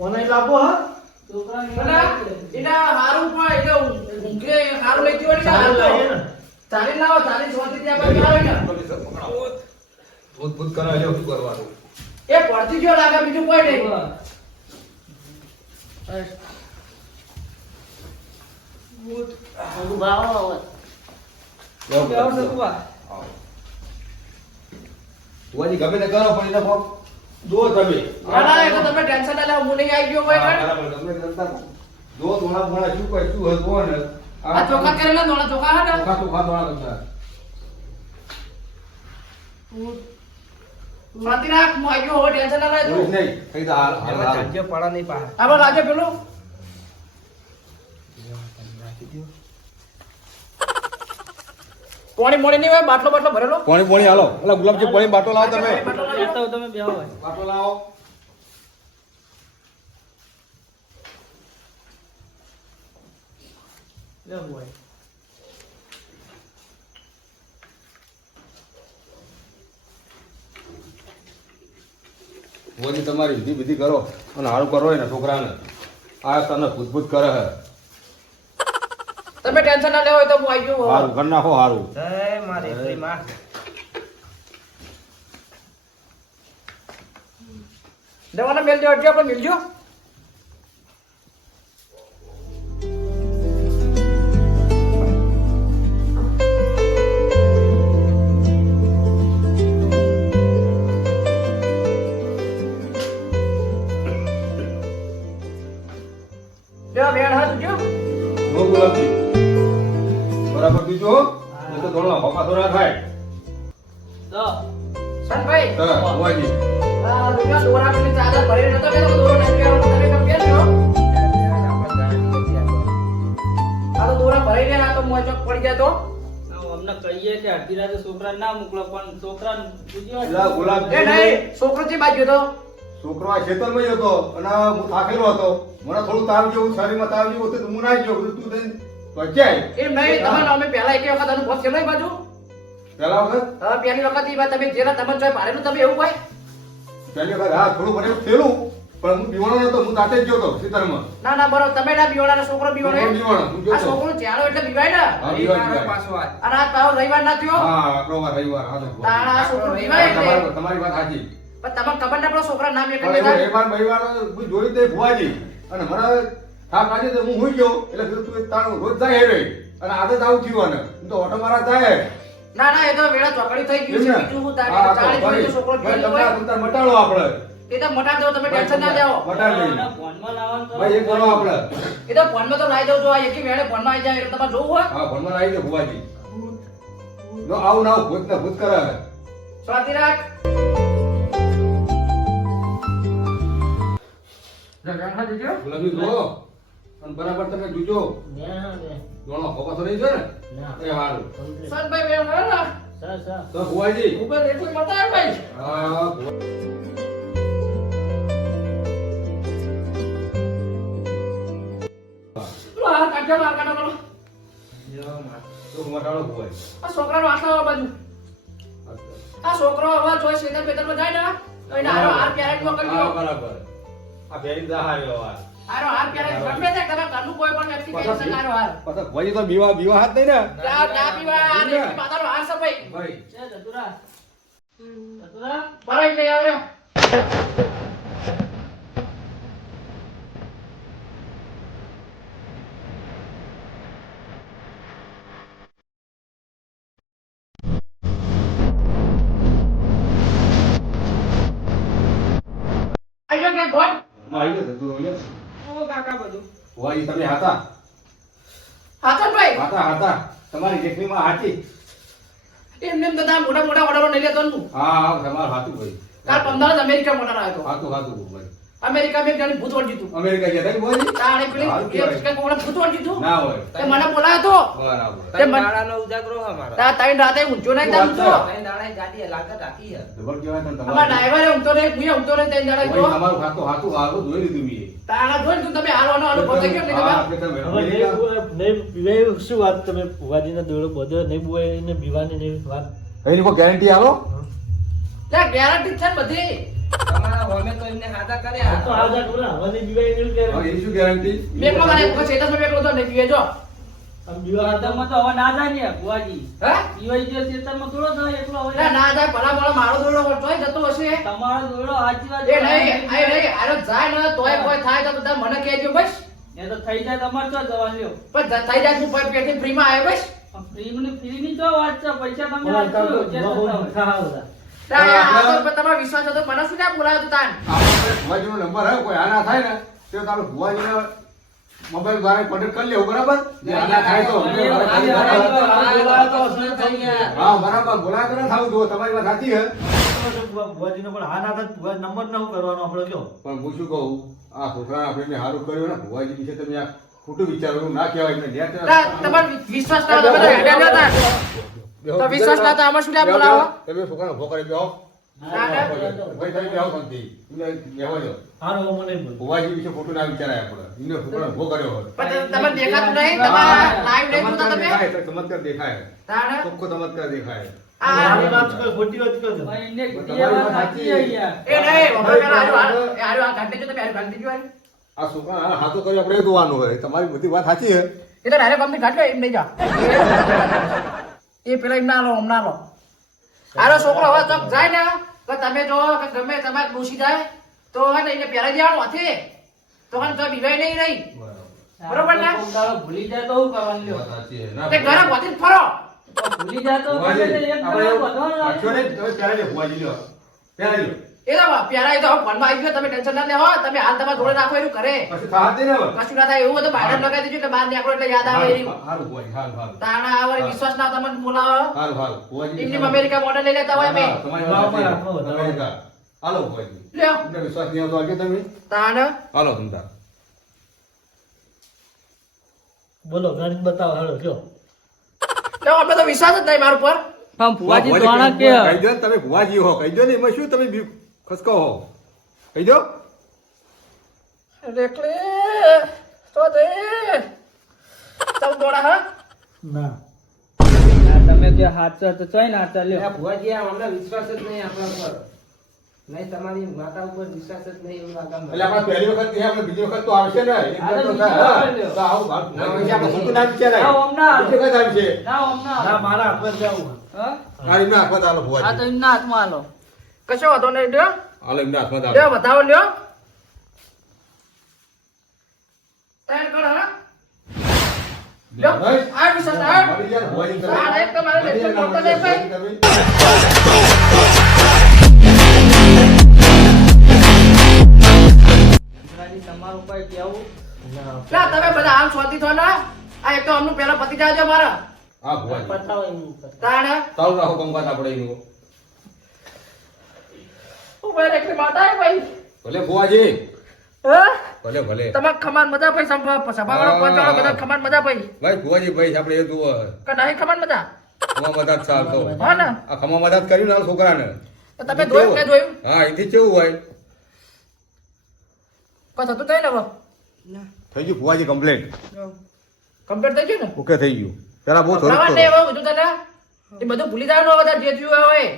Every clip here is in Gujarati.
ઓનલાઈન લાવો હા. એ ગમે તે કરો પણ એને જુઓ તમે. ના ના એ તો તમે ટેન્શન ના લેવો હું નહીં આવી ગયો કોઈ હા, કણ. બરાબર. ગમે તે કરતા જુઓ ધોળા ધોળા શું કોઈ શું હતો ને આ ચોખા કરેલા નોળા ચોખા હા ને? ચોખા ચોખા. ધોળા કરતા પ્રતિરાખ રાખ હું આવી ગયો ટેન્શન ના લેજો નહીં. કઈ તો હાલ હાલ હાલ. આમાં રાજ્ય પેલું. પોણી મોણી નહીં હોય બાટલો બાટલો ભરેલો? પાણી પાણી હાલો. એટલે ગુલાબજી પાણી બાટલો લાવો તમે. બાટલો તમે બેહો બાટલો લાવો. તમારી વિધિ વિધિ કરો અને સારું કરો ને છોકરાને. આ તને ભૂતભૂત કરે હે. ટેન્શન ના લેવો હોય તો હું આવી ગયો. હારું ઘર નાખો હારું. જય મારી શ્રી માં. દેવાના મેલ દેવા પણ મિલજો આ તો દોરા ભરાઈ ગયા આ તો મોજો પડી જાય તો? અમને કહીએ કે અડધી રાતે છોકરા ના મોકલો પણ છોકરા ગુલાબ એ નહીં છોકરો જે બાજુ તો છોકરો આ ખેતરમાં હતો અને હું થાકેલો હતો. મને થોડું તાવ જેવું શરીરમાં તાવ જેવું હતું હું નાઈ ગયો તું થઈને પહોંચ્યા. એમ નહીં તમે અમે પહેલા એક વખત અનુભવ છે નહીં બાજુ. પહેલા વખત? હા પહેલી વખત ઈ વાત તમે જેલા તમે જોઈ ભાડેલું તમે એવું હોય પહેલી વખત હા થોડું મને થયેલું. પણ હું પીવાનો નતો હું તાતે જ ગયો હતો ખેતરમાં ના ના બરો તમે ના બીવાના છોકરો બીવાનો છોકરો એમ? બીવાણો, હું આ છોકરો ચાલો એટલે બીવાય ને? હા, બીવાય, આ અને આ તારો રવિવાર ના થયો? હા વાર રવિવાર હા તો તારા આ છોકરો બીવાય એટલે. તમારી વાત સાચી. પણ તમને ખબર ના પડો છોકરા નામ એક પણ રવિવાર હું જોયું દે ભુવાજી અને મને થાક લાગે તો હું હુઈ ગયો. એટલે તું તારો રોજ જાય હેરે અને આદત આવું થયું અને હું તો ઓટો મારા જાય ના ના એ તો વેળા ચોકડી થઈ ગયું છે. બીજું હું તારે હા, ચાલીસ છોકરો મટાડો આપણે. એ તો મોટા દો તમે ટેન્શન ના લેવો. મોટા લઈ ફોનમાં લાવવાનું તો ભાઈ એ કરો આપણે. એ તો ફોનમાં તો લાવી દઉં જો આ એકી વેળે ફોનમાં આવી જાય એટલે તમારે જોવું હોય. હા ભણવા લાવી દે ભુવાજી. જો આવું ના આવું ભૂત ને ભૂત કરે સ્વાતિ રાખ. ગુલાબી જો. અને બરાબર તમે જોજો. દોણો ખોપા તો નહીં છે ને? એ હારું. સનભાઈ વેળ સર સર. તો ભુવાજી. ઉપર એટલું મત આવે ભાઈ? હા આ છોકરાનો હાથ આ બાજુ. આ છોકરો હવે જોઈ સેતરમાં જાય ને એને હારો હાર પેરેન્ટમાં કરી દો બરાબર. આ બેરી દા હારો હાર પેરેન્ટ ગમે તે તમે ઘરનું કોઈ પણ વ્યક્તિ કહી શકે હારો હાર. પછી ભુવાજી તો બીવા બીવા હાથ નહીં ને. ચા ચા પીવા આ ને માતાનો હાર છે ભાઈ. ભાઈ. છે જતુરા જતુરા ભરાઈ લઈ આવ્યો આવી ગયો તું ઓ કાકા બધું. ભુવાજી તમે હતા હાથન ભાઈ હતા હતા તમારી જેટલીમાં હાથી. એમને એમ બધા મોટા મોટા ઓર્ડરો નહીં લેતો ને હા હા તમારું હાથું ભાઈ કાલ પંદર અમેરિકા મોટા આવ્યો હતો હાથું હાથું ભાઈ અમેરિકા મેં જાણે ભૂત વળજી અમેરિકા ગયા હતા ભુવાજી તારે પેલી કહેવાય. એક ભૂત વળજી તું ના હોય. તે મને બોલાયો તો. બરાબર. તે માળાનો ઉજાગરો ઉજાગરો અમારો. તા તાઈને રાતે ઊંચો નઈ વાત તો. છે? દાડા ગાડી લાગત આખી હે ડબલ કેવાય તને અમાર તમારું. ડ્રાઈવરે ઊંચો નહીં હું ઊંચો નહીં તાઈને દાડે ભાઈ, જો તમારું હાથું હાથું હાથું જોઈ લીધું મેં. તાણા જોઈને તું તમે હાલવાનો અનુભવ થઈ ગયો ને હા, તમે હવે નહીં શું વાત તમે ભુવાજીને દોડો બધો નહીં બોવાય ને પીવાની નહીં વાત. કઈ ની ગેરંટી આલો? ત્યાં ગેરંટી છે બધી. તમારા હોમે તો એમને હાથા કર્યા. તો હાજા ટોળા હવાની દિવાળી નહીં કરે એની શું ગેરંટી મેકલો મારે કોઈ ચેતસમાં મેકલો તો નહીં જો આમ દિવાળી ખેતરમાં તો હવે ના જાય ને ભુવાજી. હે? દિવાળી જે ખેતરમાં થોડો થાય એકલો હવે ના ના જાય ભલા ભલા મારો દોડો હોય જતો હશે. તમારો દોડો સાચી વાત એ નહીં એ નહીં આરો જાય ને તોય કોઈ થાય તો તમે મને કહેજો બસ. એ તો થઈ જાય તમારે તો જવા લ્યો પણ થઈ જાય હું પછી ફ્રીમાં આવે બસ. ફ્રી ની ફ્રી ની જો વાત છે પૈસા તમે આપશો, જે તમારો વિશ્વાસ હતો મને શું ના બોલાવ્યો તાન? ભુવાજીનો નંબર હે કોઈ આના થાય ને તો આપણે ભુવાજીને મોબાઈલ દ્વારા કોન્ટેક્ટ કરી લેવું બરાબર? આના થાય તો અમને એ મારે આ ખાલી આ બરાબર. આ બોલાવો તો અસર થઈ ગયા? હા બરાબર. બોલાય તો થાવું જો તમારી વાત સાચી હે ભુવાજીનો પણ હા ના થાય નંબર ન કરવાનો આપણે કયો? પણ હું શું કહું આ છોકરાને આપણે સારું કર્યું ને ભુવાજી વિશે તમે આ ખોટું વિચારો ના કહેવાય વિશ્વાસ હોય તો વિશ્વાસ ના તો આમાં શું લે બોલાવો? તમે છોકરાને બેહો. કર્યો આ છોકરા હાથો કરી આપડે જોવાનું હોય. તમારી બધી વાત સાચી હે એ તો ડાયરેક્ટ કંપની ઘાટ એમ નહીં જા. એ પેલા એમ ના લો ના લો. આરો છોકરો હવે ચોક જાય ને. તો તમે જો કે ગમે તમારે ડૂસી જાય તો હે ને એને પહેલા દેવાનું હાથે. તો હે તો બીવાય નહીં રહી. બરોબર. ને? ભૂલી જાય તો શું કરવાનું લ્યો? તે ઘરે વધીને ફરો. ભૂલી જાય તો એક આપણે દાડો એવું- વધવાનું પાછો નહીં, તમે પહેરાઈ લો, લ્યો. પહેરાઈ લો. એ તો પહેરાઈ તો ફોનમાં આવી ગયો તમે ટેન્શન ના લેવો તમે હાલ તમારા જોડે રાખો એનું ઘરે પછી ખાવા દે ને હવે. કશું ના થાય એવું તો બહાર લગાવી દેજો એટલે બહાર નીકળો એટલે યાદ આવે એરી હારું, હારું, હારું, હારું. તાણા આવે વિશ્વાસ ના તમને બોલાવો હારું, હારું. ભુવાજી અમેરિકા મોડેલ લઈ લેતા હોય હા, તમારી વાત બરાબર, સાચી. આપણો વધારો. અમેરિકા. હાલો, ભુવાજી. લ્યો વિશ્વાસ નહીં આવતો આગળ તમે તાણ હાલો તમતાર બોલો ગણિત બતાવો હાલો કયો અમે તો વિશ્વાસ જ નહીં મારા ઉપર પણ ભુવાજી ભુવાજી કે કહી દો તમે ભુવાજી હો કહી દો ને એમાં શું તમે બી ખસકો હો કહી દો રેકલે તો દે તમ દોડા હા ના ના, તમે કે હાચો તો ચોય ના ચાલ્યો. આ ભુવાજી અમને વિશ્વાસ જ નહીં આપણા ઉપર. નહીં તમારી માતા ઉપર વિશ્વાસ જ નહીં એવું લાગે અમને. એટલે આપણે પહેલી વખત નહીં, આપણે બીજી વખત તો આવશે ને. એક વખત તો થાય. તો આવું ભાગ- પછી આપણે ખોટું ના વિચારાય. ના, ઓમ ના બીજી વખત આવશે. ના ઓમ ના ના મારા હાથમાં જ જવું હા? એમના હાથમાં ચાલો આ તો એમના હાથમાં આલો કશો વાંધો નહીં લ્યો હાલો એમના હાથમાં ચાલો. લ્યો બતાવો લ્યો તૈયાર કરો હા લ્યો. આ વિશ્વાસ આ એક તમારે ને લેખન બોલતા નહીં તમે. ભુવાજી, તમારું કોઈ કેવું ના તમે બધા આમ શાંતિ થો ના આ એક તો અમનું પહેલા પતિ જાજો મારા હા ભુવાજી. પતાવો એમ તાણ રાખો કંકાત આપણે એનું. હું ભાઈ રેકલી માતા હે ભાઈ ભલે ભુવાજી હા? ભલે ભલે. તમાર ખમાન મજા ભાઈ સંભા સભાવાળો પહોંચાડો બધા ખમાન મજા ભાઈ ભાઈ ભુવાજી ભાઈ આપણે એ જુઓ. કે નહીં ખમાન મજા? ખમા મદદ ચાલતો. હા ને? આ ખમા મદદ કર્યું ને છોકરાને. તો તમે જોયું કે જોયું? હા એથી કેવું હોય. કથા થતું થઈ ને. હવે થઈ ગયું ભુવાજી કમ્પ્લેટ કમ્પ્લીટ થઈ ગયું ને? ઓકે થઈ ગયું. પેલા બહુ થોડું પ્રવાસ નહીં હવે બધું તને. એ બધું ભૂલી જવાનું બધા જે થયું હોય.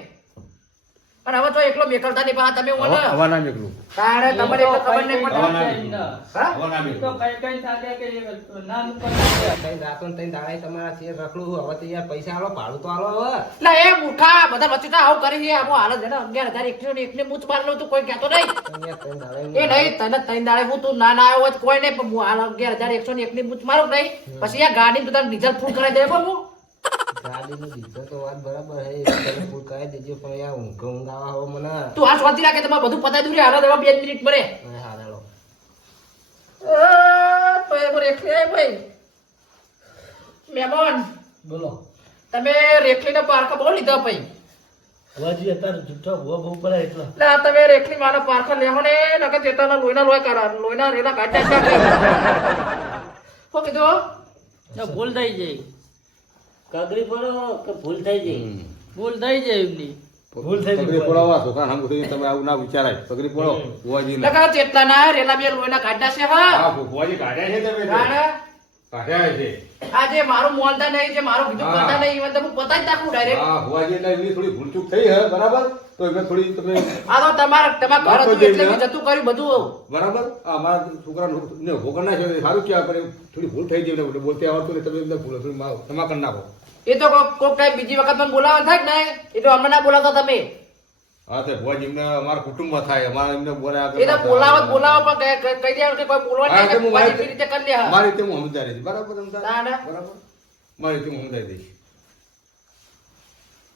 પણ હવે તો એકલો મેકલતા નહીં પણ તમે મને હવા ના નીકળું તારે તમારે એકલો ખબર નહીં પડતી હા? હવા ના તો કઈ કઈ સાથે કે એ ના મુકવાનું. કઈ રાતો ને તઈ દાડાઈ તમારા શેર રખડું હવે તો યાર પૈસા આલો ભાડું તો આલો હવે. ના એ મૂઠા બધા વચ્ચે તો આવું કરી છે આમો હાલ જણા ને અગિયાર હજાર એકસો ને એકને મૂછ માર લઉં તો કોઈ કહેતો નહીં. એ નહીં તને ત્રણ દાડે હું તું ના ના આવ્યો હોય કોઈ નહીં પણ હું હાલ અગિયાર હજાર એકસો ને એકની મૂછ મારું નહીં? પછી આ ગાડી બધા તને ડીઝલ ફૂલ કરાઈ દે પણ હું. ગાડીનું દીધો તો વાત બરાબર હે તમે ફૂલ દેજો પણ યાર ઊંઘ ઊંઘ આવા હવે મને. તું આ શાંતિ રાખે તમારે બધું પતાવી દઉં રે હાલો બે મિનિટ મરે હા હારાલો તો એ બોલ રેખલી ભાઈ. મહેમાન બોલો. તમે રેખલીના પારખા બહુ લીધા ભાઈ. ભુવાજી અત્યારે જુઠ્ઠો ભુવા બહુ પડે એટલે. એટલે તમે રેખલી મારા પારખા લેહો ને નકર જેતાના લોહીના લોહી કરા લોહીના રેલા કાઢ્યા છે શું કીધું? ભૂલ થઈ જાય. કાગરી પડો કે ભૂલ થઈ જાય? ભૂલ થઈ જાય એમની. ભૂલ થઈ ગઈ પગડી હમું તમે આવું ના વિચારાય. પગડી પડો રેલા બે લોહીના કાઢ્યા છે હા. હા ભુવાજી કાઢ્યા છે તમે કાઢ્યા છે. આ જે મારું મોલતા નહીં જે મારું બીજું કરતા નહીં તો હું પતાવી જ નાખું ડાયરેક્ટ હા ભુવાજી એટલે એમની થોડી ભૂલચૂક થઈ હે બરાબર? તો તો એમને થોડી તમે આ તો તમારા તમારા ઘર હતું એટલે મેં જતું કર્યું બધું. બરાબર? અમારા છોકરાને ભોગર ના છે સારું કહેવાય પણ થોડી ભૂલ થઈ ગઈ એટલે બોલતે આવડતું નહીં તમે એમને ભૂલ થોડી મા- ક્ષમા કરી નાખો. એ તો કોક કોક કઈ બીજી વખત મને બોલાવવા થાય ને એ તો અમને ના બોલાવતા તમે. હા તે ભોજ એમને અમારા કુટુંબમાં થાય. અમારે એમને બોલાયા એ તો બોલાવત બોલાવો પણ કહી- દેવાનું કે કોઈ બોલવા નહીં કે મારી રીતે કરી લે મારી રીતે હું સમજાવી દઈશ. બરાબર સમજાય? ના, ના. બરાબર? મારી રીતે હું સમજાવી દઈશ.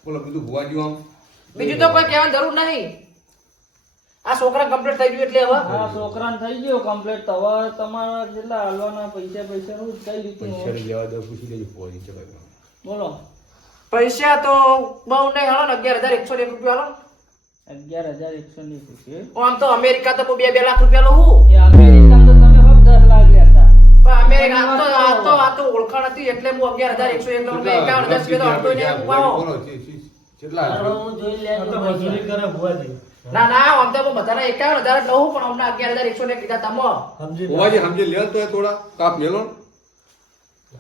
બોલો બીજું ભુવાજી આમ? બીજું તો કોઈ કહેવાની જરૂર નહીં. આ છોકરા કમ્પ્લીટ થઈ ગયું એટલે હવે. આ છોકરાને થઈ ગયો કમ્પ્લીટ હવે તમારા જેટલા હાલવાના પૈસા પૈસા નું કઈ રીતે પૈસા લેવા દો પૂછી લેજો ભુવાજી ચલો બોલો. પૈસા તો બહુ નહીં હાલો ને અગિયાર હજાર એકસો એક રૂપિયા હાલો. અગિયાર હજાર એકસો ની રૂપિયા. આમ તો અમેરિકા તો બે બે લાખ રૂપિયા લઉં છું. અમેરિકા તો તમે હબ દસ લાખ લેતા. પણ અમેરિકા તો આ તો આ તો ઓળખાણ હતી એટલે હું અગિયાર હજાર એકસો એક એકાવન હજાર રૂપિયા તો અડધો ને હું તો મજૂરી કરે ભુવાજી. ના ના આમ તો હું એકાવન હજાર લઉં પણ અમને અગિયાર હજાર એકસો ને કીધા તમે સમજી સમજી લે તો થોડા. કાપ મેલો.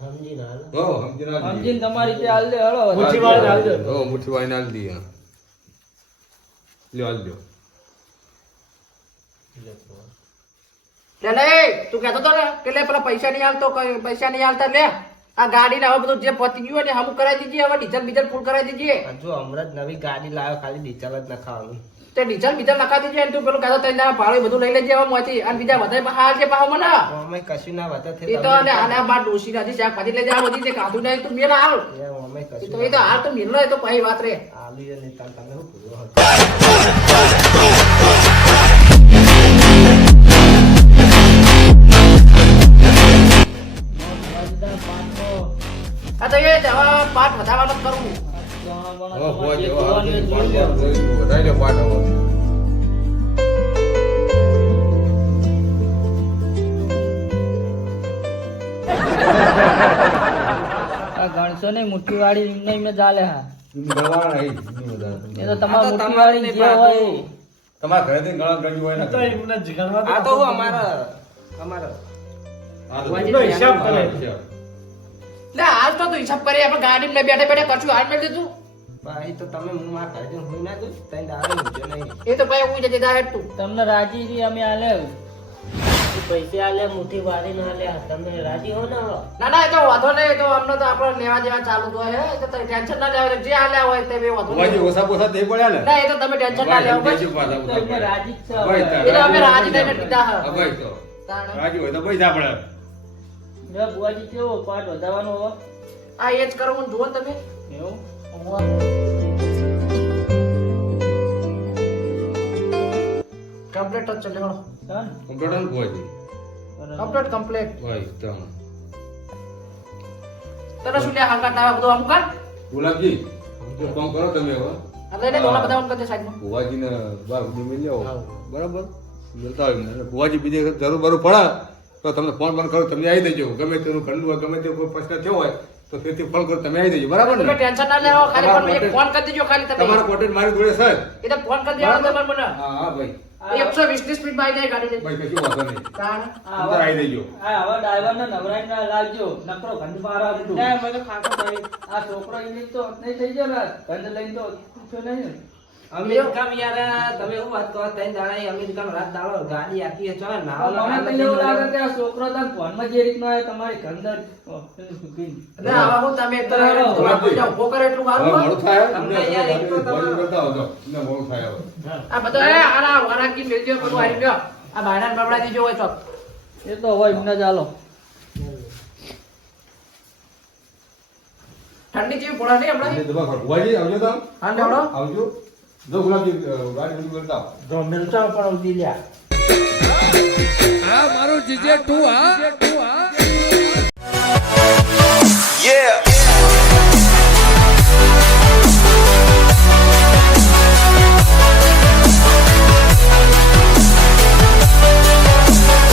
હાલો. સમજીને તમારી હાલ દે હળો હાલ દે. હો. હાલ લ્યો. હાલ તું કહેતો તો ને કે પેલા પૈસા નહીં હાલતો પૈસા નહીં આવતા લે. આ ગાડી ને હવે બધું જે પતી ગયું ને હમું કરાવી દીજીએ હવે ડીઝલ બીજલ ફૂલ કરાવી દીજીએ હજુ હમણાં જ નવી ગાડી લાવ્યો ખાલી ડીઝલ જ નખાવાનું. તે ડીઝલ બીજા નખાવી દીજે અને તું પેલું કહેતો તઈ ના ભાડું બધું લઈ લેજે હવે મોંથી. અને બીજા વધારે પાછા હાલજે પાહો મને. અમે કશું ના વધે છે એ તો અને આના બાર ડોસી નથી શાકભાજી લેજે આ બધી તે કાઢું નહીં તું મેલ આવ અમે કશું તો એ તો હાલ તો મેલ એ તો પછી વાત રે. આલુ ને તાર તમે હું પૂરો વાળી એમને એમને ચાલે હા. એમ વધારે. એ તો તમારા મોટી વાળી જે હોય તમારા ઘરેથી ગણવા ગણ્યું હોય ને તો એમને જીગરમાં આ તો હું અમારા અમારા. હા તો એમનો હિસાબ કરે. લે આજ તો તું હિસાબ કરી આપણે ગાડી ને બેઠા બેઠા કરશું આજ મેળ દીધું ભાઈ તો તમે હું મારા ઘરે હું ના દઉં તઈ દાડે નહીં. એ તો ભાઈ હું જતી જાય તું તમને રાજી અમે આલે પૈસે આલે મુઠ્ઠી વાળીને લે તમે રાજી હો ને? ના ના તો વાંધો નહીં તો અમને તો આપણે લેવા દેવા ચાલુ તો હે તો તમે ટેન્શન ના લેવા જે હાલ્યા હોય તે બે વાંધો ભુવાજી નહીં. ઓછા પોસા તે પડ્યા ને? ના એ તો તમે ટેન્શન ના લેવા પાછા તો ઓછા એમને પડ્યા. રાજી છો. ભાઈ, એ તો અમે રાજી થઈને દીધા હા. ભાઈ તો. રાજી હોય તો પૈસા પડે જો બુઆજી કેવો પાઠ વધારવાનો હો? આ એ જ કરો હું જુઓ તમે. એવું? કમ્પ્લીટ જ ચાલે ચાલ. કમ્પ્યુટર ને કમ્પ્લીટ કમ્પ્લીટ હોય તો તને શું લે હાલકા આવે બધો અમુક કર ગુલાબજી તો કામ કરો તમે હવે? બધા બાર મેલી આવો બરાબર? હોય ભુવાજી બીજે જરૂર બરું પડે તો તમને ફોન બંધ કરો તમે આવી દેજો. ગમે તેનું ખંડું હોય ગમે તે કોઈ પ્રશ્ન થયો હોય તો ફરીથી ફોન કરો તમે આવી દેજો. બરાબર ને? ટેન્શન ના લેવો ખાલી ફોન કરી દેજો ખાલી તમે. તમારો કોન્ટેક્ટ મારી જોડે છે એટલે ફોન કરી દેવાનો મને. હા હા ભાઈ. એકસો વીસની સ્પીડમાં આવી જાય ગાડી ભાઈ કશું વાંધો નહીં. તાણ. આ અંદર આવી દેજો આ હવે ડ્રાઈવરને નવરાઈ ના લાગજો નકરો ઘંટ મારા હતું ના મને ખાતો આ છોકરો તો નહીં થઈ ગયો ને. ઘંટ લઈને તો પૂછ્યો નહીં ને. યાર તમે એવું વાત કરો? તઈ દાડા અમેરિકામાં રાત દાડો ગાડી આખી ચો નાવા મને તો એવું લાગે કે આ છોકરો તાર ફોનમાં જે રીતનો આવે તમારી ઘંદર એટલે આવા હું તમે તો ગુલાબજી. ઊભો એટલું સારું મોડું થાય તમને યાર એક તો તમારો- બતાવો તો. તમને મોડું થાય હવે. આ બધા એ આના વારાકી બધું આવી ગયો આ ભાઈના બબડા દીજો હોય તો એ તો હોય મને ચાલો ઠંડી જેવી પડે નહીં હમણાં આવજો તમે આવજો. दो गुलाब जी गाड़ी बुक करता दो मिलता पर उदी लिया हां मारो जीजे टू हां ये